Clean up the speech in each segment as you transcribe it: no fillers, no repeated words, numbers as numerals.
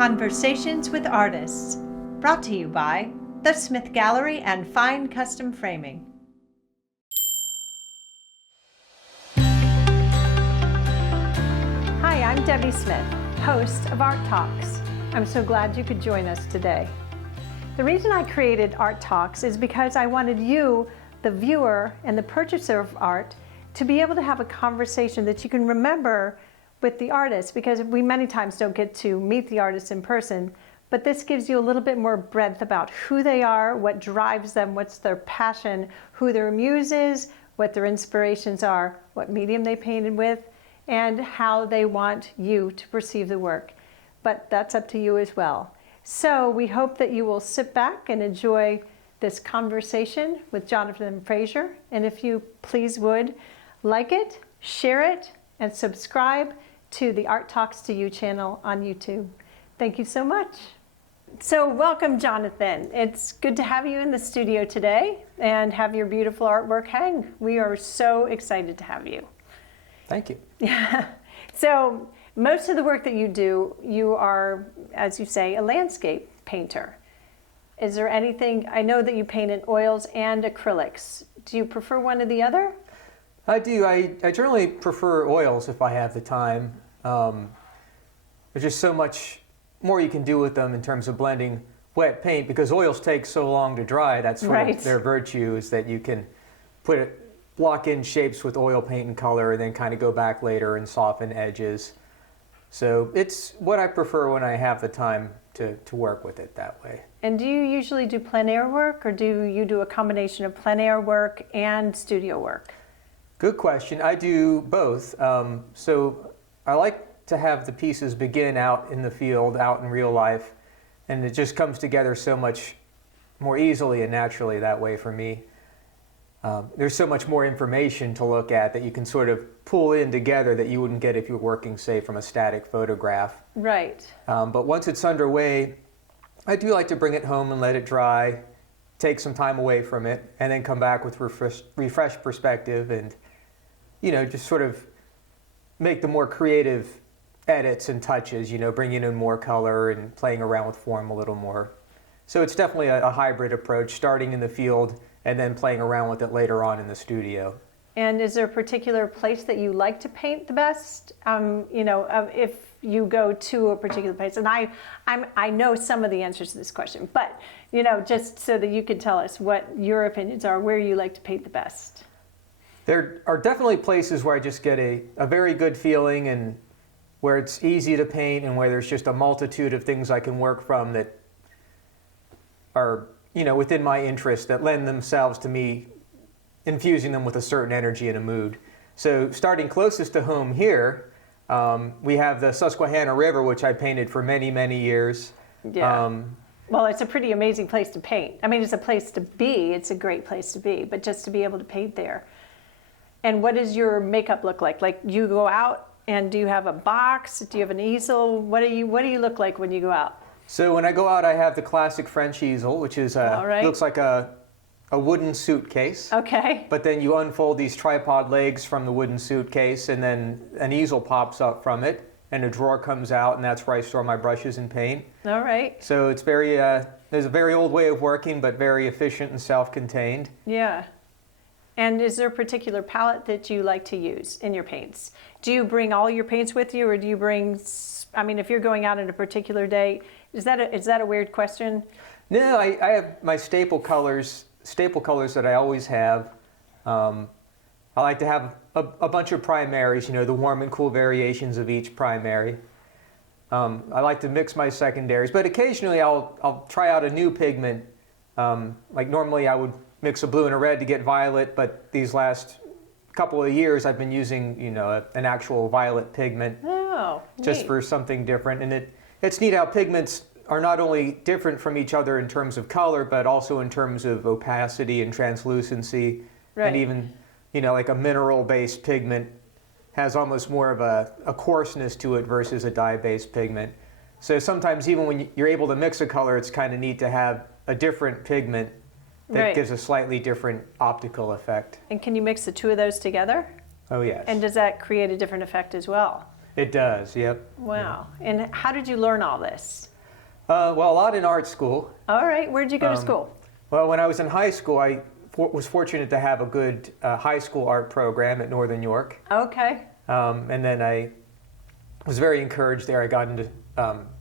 Conversations with Artists, brought to you by The Smith Gallery and Fine Custom Framing. Hi, I'm Debbie Smith, host of Art Talks. I'm so glad you could join us today. The reason I created Art Talks is because I wanted you, the viewer and the purchaser of art, to be able to have a conversation that you can remember with the artist, because we many times don't get to meet the artist in person, but this gives you a little bit more breadth about who they are, what drives them, what's their passion, who their muse is, what their inspirations are, what medium they painted with, and how they want you to perceive the work. But that's up to you as well. So we hope that you will sit back and enjoy this conversation with Jonathan Frazier. And if you please would, like it, share it, and subscribe to the Art Talks to You channel on YouTube. Thank you so much. So welcome, Jonathan. It's good to have you in the studio today and have your beautiful artwork hang. We are so excited to have you. Thank you. Yeah. So most of the work that you do, you are, as you say, a landscape painter. Is there anything, I know that you paint in oils and acrylics. Do you prefer one or the other? I do. I generally prefer oils if I have the time. There's just so much more you can do with them in terms of blending wet paint, because oils take so long to dry. That's sort of their virtue, is that you can block in shapes with oil paint and color and then kind of go back later and soften edges. So it's what I prefer when I have the time to work with it that way. And do you usually do plein air work, or do you do a combination of plein air work and studio work? Good question. I do both. So I like to have the pieces begin out in the field, out in real life, and it just comes together so much more easily and naturally that way for me. There's so much more information to look at that you can sort of pull in together that you wouldn't get if you were working, say, from a static photograph. Right. But once it's underway, I do like to bring it home and let it dry, take some time away from it, and then come back with refreshed perspective and, you know, just sort of make the more creative edits and touches, you know, bringing in more color and playing around with form a little more. So it's definitely a hybrid approach, starting in the field and then playing around with it later on in the studio. And is there a particular place that you like to paint the best? You know, if you go to a particular place, and I know some of the answers to this question, but, you know, just so that you can tell us what your opinions are, where you like to paint the best. There are definitely places where I just get a very good feeling, and where it's easy to paint, and where there's just a multitude of things I can work from that are, you know, within my interest, that lend themselves to me infusing them with a certain energy and a mood. So starting closest to home here, we have the Susquehanna River, which I painted for many, many years. Yeah. Well, it's a pretty amazing place to paint. I mean, it's a place to be. It's a great place to be, but just to be able to paint there. And what does your makeup look like? Like, you go out, and do you have a box? Do you have an easel? What do you look like when you go out? So when I go out, I have the classic French easel, which is looks like a wooden suitcase. Okay. But then you unfold these tripod legs from the wooden suitcase, and then an easel pops up from it, and a drawer comes out, and that's where I store my brushes and paint. All right. So it's very, there's a very old way of working, but very efficient and self-contained. Yeah. And is there a particular palette that you like to use in your paints? Do you bring all your paints with you, or do you bring, I mean, if you're going out on a particular day, is that a weird question? No, I have my staple colors that I always have. I like to have a bunch of primaries, you know, the warm and cool variations of each primary. I like to mix my secondaries, but occasionally I'll try out a new pigment. Like normally I would mix a blue and a red to get violet, but these last couple of years I've been using, you know, an actual violet pigment. Oh, just neat. for something different. And it's neat how pigments are not only different from each other in terms of color, but also in terms of opacity and translucency. Right. And even, you know, like a mineral-based pigment has almost more of a coarseness to it versus a dye-based pigment. So sometimes even when you're able to mix a color, it's kind of neat to have a different pigment that gives a slightly different optical effect. And can you mix the two of those together? Oh, yes. And does that create a different effect as well? It does, yep. Wow. And how did you learn all this? Well, a lot in art school. All right, where'd you go to school? Well, when I was in high school, I was fortunate to have a good high school art program at Northern York. Okay. And then I was very encouraged there. I got into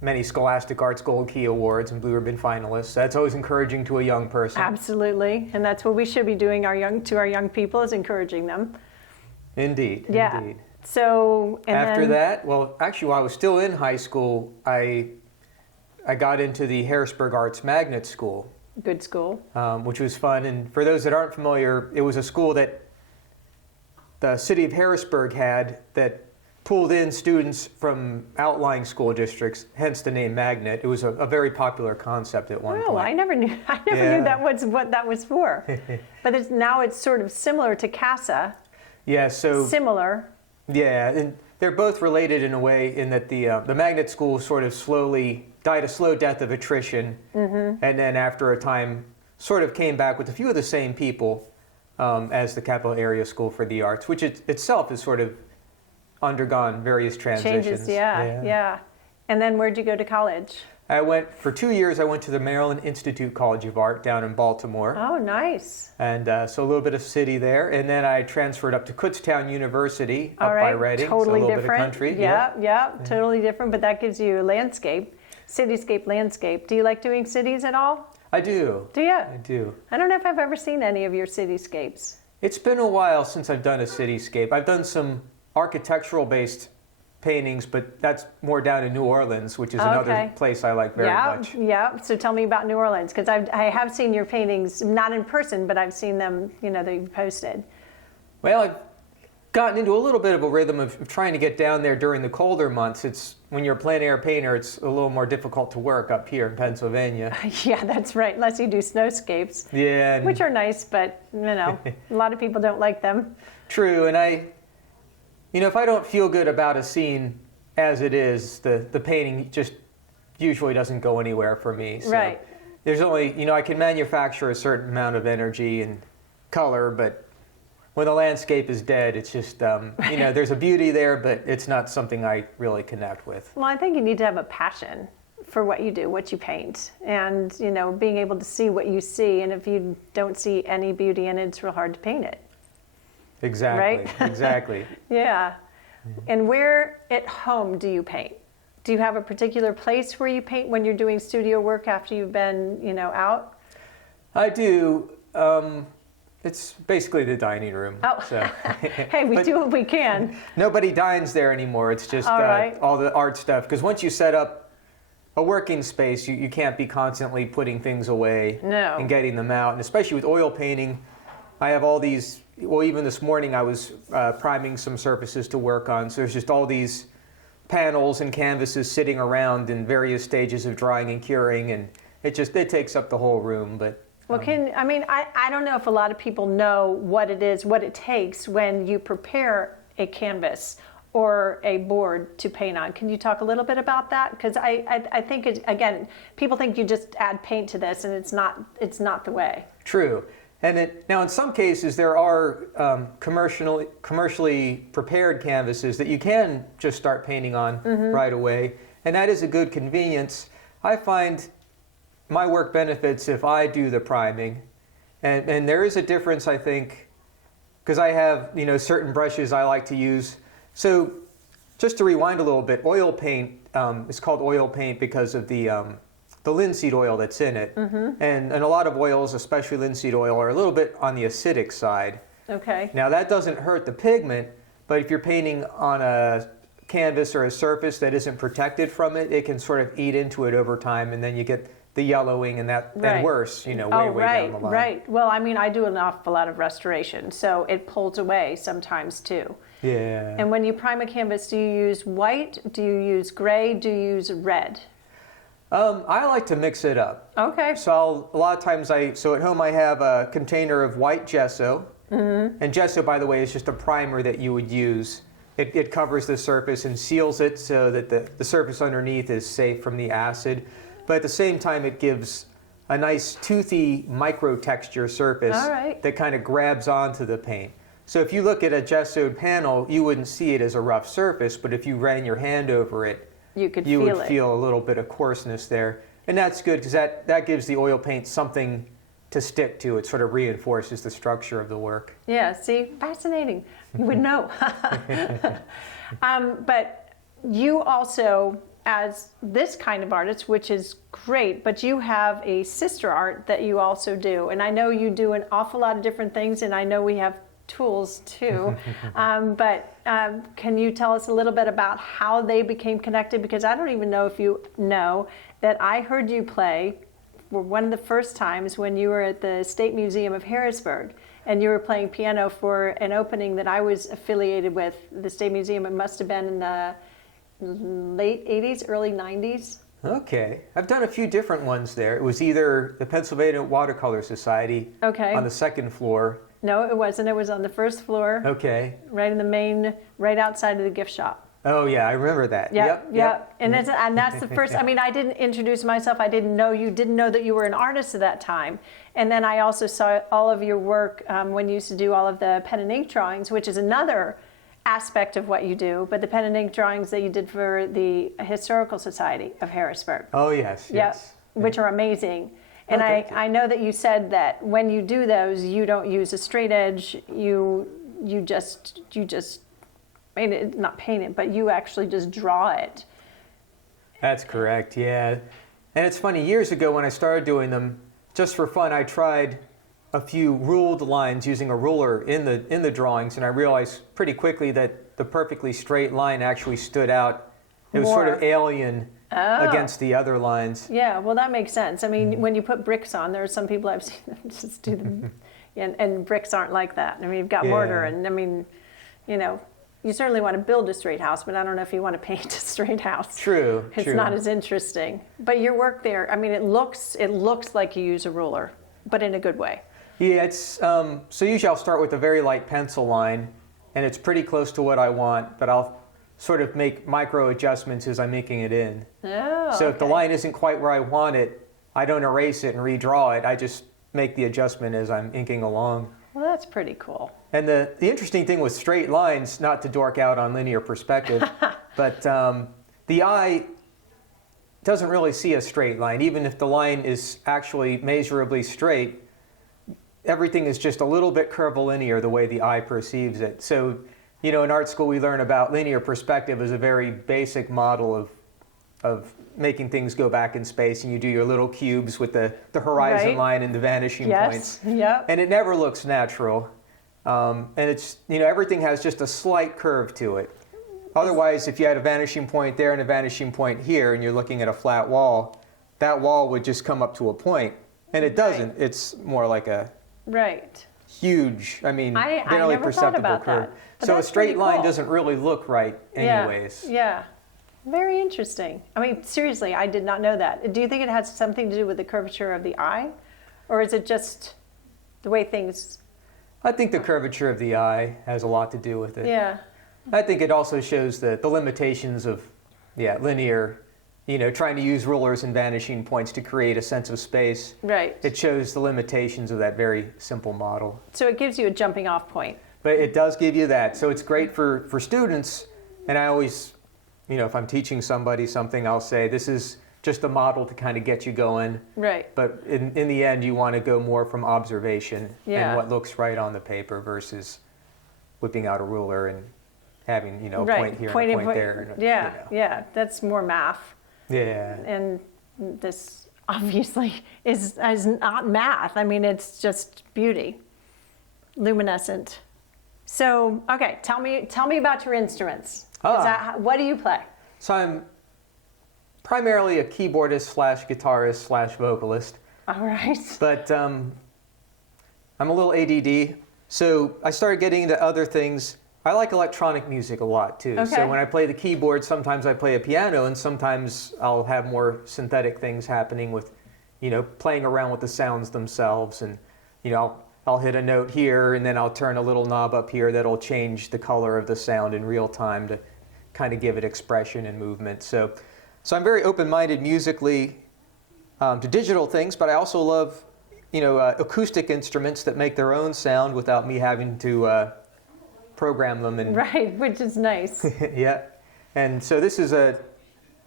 many Scholastic Arts Gold Key Awards and Blue Ribbon finalists. That's always encouraging to a young person. Absolutely, and that's what we should be doing to our young people, is encouraging them. Indeed. Yeah. Indeed. So After that, well, actually, while I was still in high school, I got into the Harrisburg Arts Magnet School. Good school. Which was fun. And for those that aren't familiar, it was a school that the city of Harrisburg had that pulled in students from outlying school districts, hence the name Magnet. It was a very popular concept at one point. I never knew that was what that was for. But now it's sort of similar to CASA. Yeah, so similar. Yeah, and they're both related in a way in that the Magnet School sort of slowly died a slow death of attrition, and then after a time sort of came back with a few of the same people as the Capital Area School for the Arts, which itself has sort of undergone various transitions. Changes, yeah. And then where'd you go to college? For 2 years, I went to the Maryland Institute College of Art down in Baltimore. Oh, nice. And so a little bit of city there. And then I transferred up to Kutztown University up by Reading. Totally so a little different. Bit of country. Yeah, totally different. But that gives you a landscape, cityscape landscape. Do you like doing cities at all? I do. Do you? I do. I don't know if I've ever seen any of your cityscapes. It's been a while since I've done a cityscape. I've done some architectural-based paintings, but that's more down in New Orleans, which is another place I like very much. Yeah. So tell me about New Orleans, because I have seen your paintings, not in person, but I've seen them, that you've posted. Well, I've gotten into a little bit of a rhythm of trying to get down there during the colder months. It's when you're a plein air painter, it's a little more difficult to work up here in Pennsylvania. Yeah, that's right, unless you do snowscapes. Yeah. Which are nice, but, a lot of people don't like them. True, and if I don't feel good about a scene as it is, the painting just usually doesn't go anywhere for me. So right. There's only, I can manufacture a certain amount of energy and color, but when the landscape is dead, it's just, there's a beauty there, but it's not something I really connect with. Well, I think you need to have a passion for what you do, what you paint, and, being able to see what you see, and if you don't see any beauty in it, it's real hard to paint it. Exactly. Right? Exactly. Yeah. And where at home do you paint? Do you have a particular place where you paint when you're doing studio work after you've been, out? I do. It's basically the dining room. Oh, so. Hey, we do what we can. Nobody dines there anymore. It's just all the art stuff. Because once you set up a working space, you can't be constantly putting things away and getting them out. And especially with oil painting, I have all these. Well, even this morning I was priming some surfaces to work on. So there's just all these panels and canvases sitting around in various stages of drying and curing, and it takes up the whole room. But well, I don't know if a lot of people know what it takes when you prepare a canvas or a board to paint on. Can you talk a little bit about that? Because I think again, people think you just add paint to this, and it's not the way. True. And now, in some cases, there are commercially prepared canvases that you can just start painting on right away, and that is a good convenience. I find my work benefits if I do the priming, and there is a difference, I think, because I have certain brushes I like to use. So, just to rewind a little bit, oil paint is called oil paint because of the linseed oil that's in it. And a lot of oils, especially linseed oil, are a little bit on the acidic side. Okay. Now that doesn't hurt the pigment, but if you're painting on a canvas or a surface that isn't protected from it, it can sort of eat into it over time, and then you get the yellowing and and worse, way down the line. Right. Well, I do an awful lot of restoration, so it pulls away sometimes too. Yeah. And when you prime a canvas, do you use white? Do you use gray? Do you use red? I like to mix it up. Okay. So a lot of times at home I have a container of white gesso. And gesso, by the way, is just a primer that you would use. It covers the surface and seals it so that the surface underneath is safe from the acid. But at the same time, it gives a nice toothy micro-texture surface that kind of grabs onto the paint. So if you look at a gessoed panel, you wouldn't see it as a rough surface, but if you ran your hand over it, you would feel a little bit of coarseness there. And that's good because that gives the oil paint something to stick to. It sort of reinforces the structure of the work. Yeah, see, fascinating. You would know. But you also, as this kind of artist, which is great, but you have a sister art that you also do. And I know you do an awful lot of different things, and I know we have tools too. But can you tell us a little bit about how they became connected? Because I don't even know if you know that I heard you play for one of the first times when you were at the State Museum of Harrisburg, and you were playing piano for an opening that I was affiliated with, the State Museum. It must have been in the late 80s, early 90s. Okay. I've done a few different ones there. It was either the Pennsylvania Watercolor Society on the second floor. No, it wasn't. It was on the first floor. Okay. Right in the main, right outside of the gift shop. Oh, yeah, I remember that. Yep. And that's the first, I mean, I didn't introduce myself. I didn't know you, didn't know that you were an artist at that time. And then I also saw all of your work when you used to do all of the pen and ink drawings, which is another aspect of what you do, but the pen and ink drawings that you did for the Historical Society of Harrisburg. Oh, yes. Which are amazing. And I know that you said that when you do those, you don't use a straight edge. You just not paint it, but you actually just draw it. That's correct, yeah. And it's funny, years ago when I started doing them, just for fun, I tried a few ruled lines using a ruler in the drawings, and I realized pretty quickly that the perfectly straight line actually stood out. It was sort of alien against the other lines. Yeah, well, that makes sense. I mean, when you put bricks on, there are some people I've seen them just do them, and bricks aren't like that. I mean, you've got mortar, and I mean, you know, you certainly want to build a straight house, but I don't know if you want to paint a straight house. True. It's not as interesting. But your work there, I mean, it looks like you use a ruler, but in a good way. Yeah, it's so usually I'll start with a very light pencil line, and it's pretty close to what I want, but I'll sort of make micro adjustments as I'm inking it in. Oh, so if the line isn't quite where I want it, I don't erase it and redraw it. I just make the adjustment as I'm inking along. Well, that's pretty cool. And the interesting thing with straight lines, not to dork out on linear perspective, but the eye doesn't really see a straight line. Even if the line is actually measurably straight, everything is just a little bit curvilinear the way the eye perceives it. So, you know, in art school we learn about linear perspective as a very basic model of making things go back in space, and you do your little cubes with the horizon line and the vanishing points. Yep. And it never looks natural. And it's, you know, everything has just a slight curve to it. Otherwise, if you had a vanishing point there and a vanishing point here, and you're looking at a flat wall, that wall would just come up to a point. And it doesn't. Right. It's more like a huge, I mean, barely perceptible curve. So a straight line doesn't really look right anyways. Yeah. Very interesting. I mean, seriously, I did not know that. Do you think it has something to do with the curvature of the eye? Or is it just the way things... I think the curvature of the eye has a lot to do with it. Yeah. I think it also shows the limitations of linear, you know, trying to use rulers and vanishing points to create a sense of space. Right. It shows the limitations of that very simple model. So it gives you a jumping off point. But it does give you that. So it's great for students. And I always, you know, if I'm teaching somebody something, I'll say this is just a model to kind of get you going. Right. But in the end, you want to go more from observation and what looks right on the paper versus whipping out a ruler and having, you know, a point here and a point there. Yeah, that's more math. Yeah. And this obviously is not math. I mean, it's just beauty, luminescent. So, okay, tell me about your instruments. What do you play? So I'm primarily a keyboardist / guitarist / vocalist. All right. But I'm a little ADD, so I started getting into other things. I like electronic music a lot too. Okay. So when I play the keyboard, sometimes I play a piano, and sometimes I'll have more synthetic things happening with, you know, playing around with the sounds themselves. And, you know, I'll hit a note here, and then I'll turn a little knob up here that'll change the color of the sound in real time to kind of give it expression and movement. So I'm very open-minded musically to digital things, but I also love, you know, acoustic instruments that make their own sound without me having to program them. And right, which is nice. Yeah. And so this is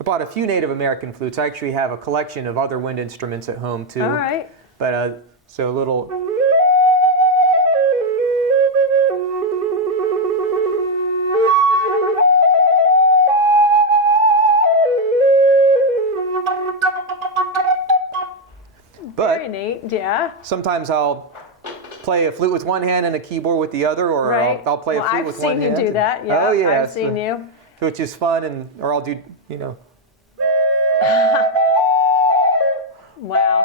I bought a few Native American flutes. I actually have a collection of other wind instruments at home too. All right. But so a little. But very neat, yeah. sometimes I'll play a flute with one hand and a keyboard with the other, or Right. I'll play a flute with one hand. I've seen you do that, yeah. Oh, yeah. I've seen you. Which is fun, or I'll do, Wow.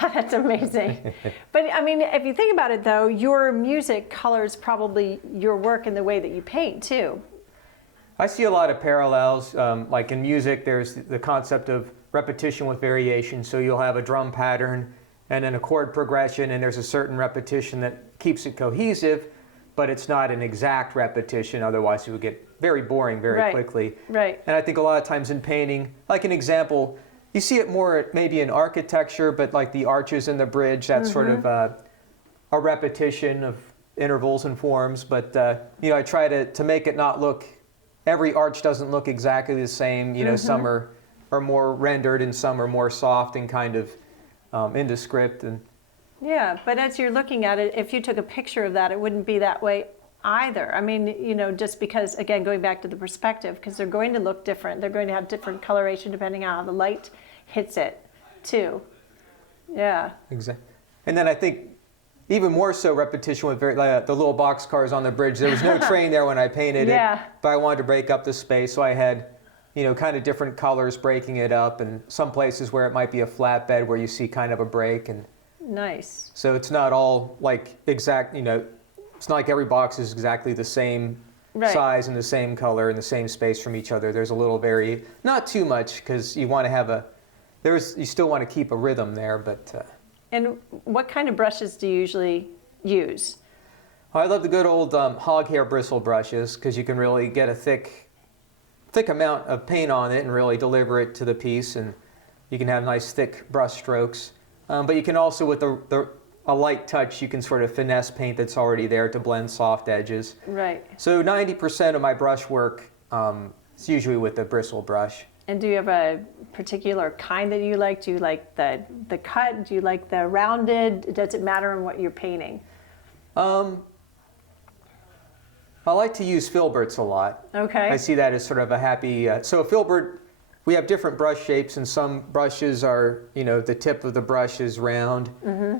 That's amazing. But I mean, if you think about it though, your music colors probably your work in the way that you paint too. I see a lot of parallels. Like in music, there's the concept of repetition with variation. So you'll have a drum pattern and then a chord progression, and there's a certain repetition that keeps it cohesive, but it's not an exact repetition. Otherwise, it would get very boring very quickly. Right. And I think a lot of times in painting, like an example, you see it more maybe in architecture, but like the arches in the bridge, that's sort of a repetition of intervals and forms. But I try to make it not look. Every arch doesn't look exactly the same. Some are more rendered and some are more soft and kind of indescript. And yeah, but as you're looking at it, if you took a picture of that, it wouldn't be that way either. I mean, just because, again, going back to the perspective, because they're going to look different. They're going to have different coloration depending on how the light hits it, too. Yeah. Exactly. And then I think even more so repetition with the little box cars on the bridge. There was no train there when I painted it, but I wanted to break up the space, so I had, kind of different colors breaking it up, and some places where it might be a flatbed where you see kind of a break. And nice. So it's not all like exact, it's not like every box is exactly the same size and the same color and the same space from each other. There's a little not too much, because you want to you still want to keep a rhythm there, but. And what kind of brushes do you usually use? I love the good old hog hair bristle brushes, because you can really get a thick amount of paint on it and really deliver it to the piece, and you can have nice thick brush strokes. But you can also, with a light touch, you can sort of finesse paint that's already there to blend soft edges. Right. So 90% of my brush work is usually with the bristle brush. And do you have a particular kind that you like? Do you like the cut? Do you like the rounded? Does it matter in what you're painting? I like to use Filberts a lot. Okay. I see that as sort of a happy. So a Filbert, we have different brush shapes, and some brushes are, the tip of the brush is round.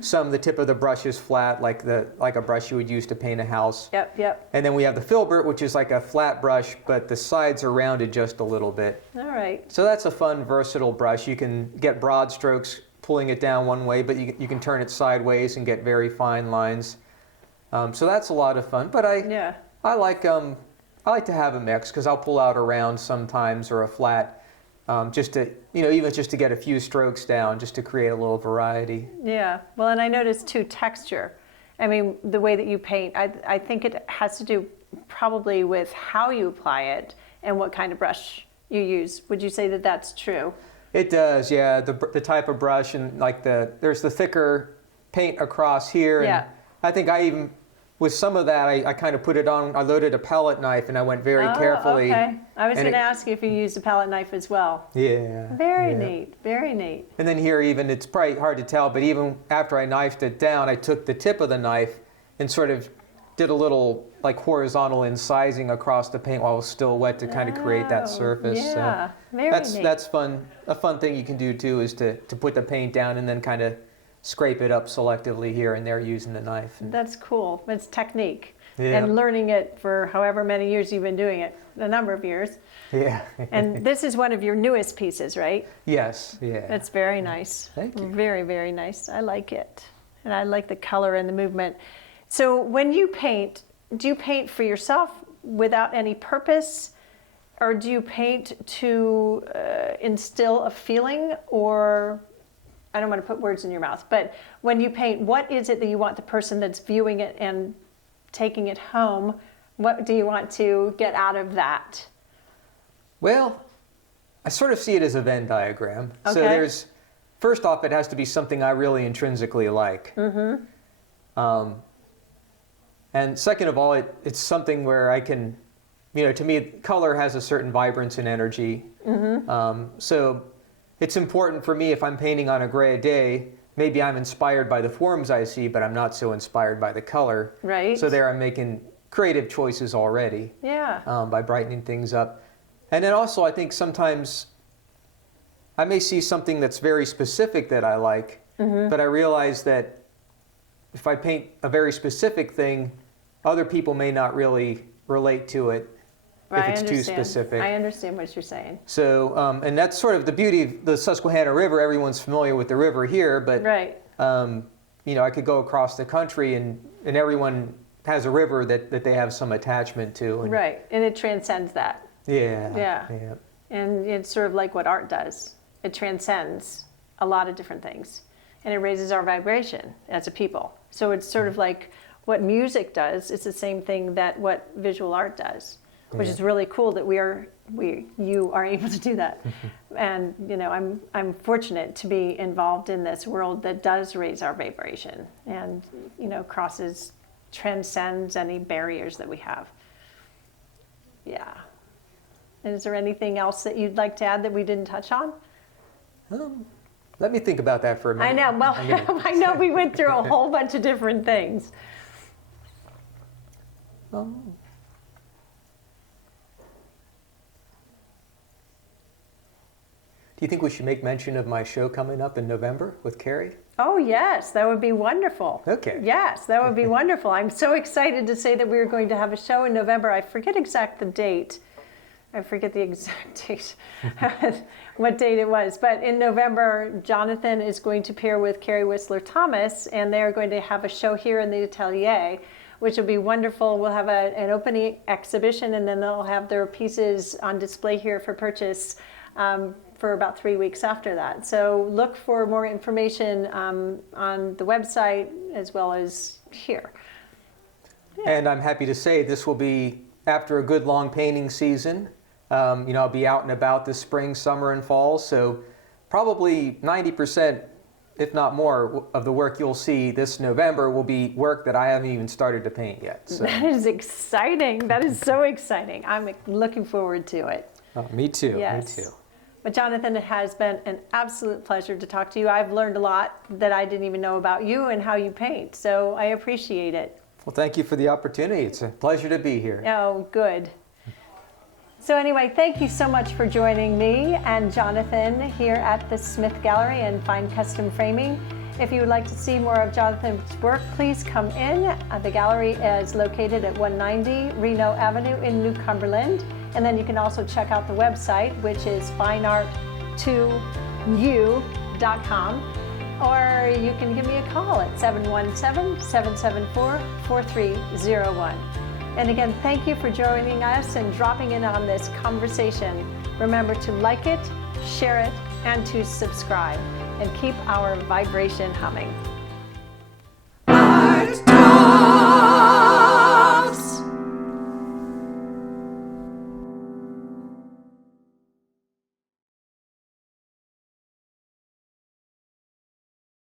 Some, the tip of the brush is flat, like a brush you would use to paint a house. Yep. And then we have the Filbert, which is like a flat brush, but the sides are rounded just a little bit. All right. So that's a fun, versatile brush. You can get broad strokes pulling it down one way, but you can turn it sideways and get very fine lines. So that's a lot of fun. But I like to have a mix, because I'll pull out a round sometimes or a flat. Just to, even just to get a few strokes down, just to create a little variety. Yeah. Well, and I noticed too, texture. I mean, the way that you paint, I think it has to do probably with how you apply it and what kind of brush you use. Would you say that that's true? It does, yeah. The type of brush, and like there's the thicker paint across here. And I think with some of that, I kind of put it on. I loaded a palette knife, and I went very carefully. Okay. I was going to ask you if you used a palette knife as well. Yeah. Very neat. Very neat. And then here, even it's probably hard to tell, but even after I knifed it down, I took the tip of the knife and sort of did a little like horizontal incising across the paint while it was still wet to kind of create that surface. Yeah. So very neat. That's fun. A fun thing you can do too is to put the paint down and then kind of scrape it up selectively here and there using the knife. That's cool. It's technique. And learning it for however many years you've been doing it, a number of years. Yeah. And this is one of your newest pieces, right? Yes. Yeah. It's very nice. Thank you. Very, very nice. I like it. And I like the color and the movement. So when you paint, do you paint for yourself without any purpose? Or do you paint to instill a feeling? Or I don't want to put words in your mouth, but when you paint, what is it that you want the person that's viewing it and taking it home, what do you want to get out of that? Well, I sort of see it as a Venn diagram. Okay. So first off, it has to be something I really intrinsically like. Mm-hmm. And second of all, it's something where I can to me, color has a certain vibrance and energy. So it's important for me if I'm painting on a gray day, maybe I'm inspired by the forms I see, but I'm not so inspired by the color. Right. So there I'm making creative choices already. Yeah. By brightening things up. And then also I think sometimes I may see something that's very specific that I like, but I realize that if I paint a very specific thing, other people may not really relate to it if it's too specific. I understand what you're saying. So, and that's sort of the beauty of the Susquehanna River. Everyone's familiar with the river here, but Right. I could go across the country and everyone has a river that they have some attachment to. And Right, and it transcends that. Yeah. And it's sort of like what art does. It transcends a lot of different things, and it raises our vibration as a people. So it's sort of like what music does. It's the same thing that what visual art does, which is really cool that you are able to do that. And I'm fortunate to be involved in this world that does raise our vibration and transcends any barriers that we have. Yeah. Is there anything else that you'd like to add that we didn't touch on? Let me think about that for a minute. I know. Well, I know we went through a whole bunch of different things. Do you think we should make mention of my show coming up in November with Carrie? Oh, yes, that would be wonderful. Okay. Yes, that would be wonderful. I'm so excited to say that we are going to have a show in November. I forget the date. What date it was. But in November, Jonathan is going to pair with Carrie Whistler Thomas, and they're going to have a show here in the Atelier, which will be wonderful. We'll have an opening exhibition, and then they'll have their pieces on display here for purchase for about 3 weeks after that. So look for more information on the website as well as here. Yeah. And I'm happy to say this will be after a good long painting season. I'll be out and about this spring, summer, and fall. So probably 90%, if not more, of the work you'll see this November will be work that I haven't even started to paint yet. So. That is exciting. That is so exciting. I'm looking forward to it. Oh, me too. Yes. Me too. But Jonathan, it has been an absolute pleasure to talk to you. I've learned a lot that I didn't even know about you and how you paint. So I appreciate it. Well, thank you for the opportunity. It's a pleasure to be here. Oh, good. So anyway, thank you so much for joining me and Jonathan here at the Smith Gallery and Fine Custom Framing. If you would like to see more of Jonathan's work, please come in. The gallery is located at 190 Reno Avenue in New Cumberland. And then you can also check out the website, which is fineart2u.com. Or you can give me a call at 717-774-4301. And again, thank you for joining us and dropping in on this conversation. Remember to like it, share it, and to subscribe, and keep our vibration humming. Art Talk!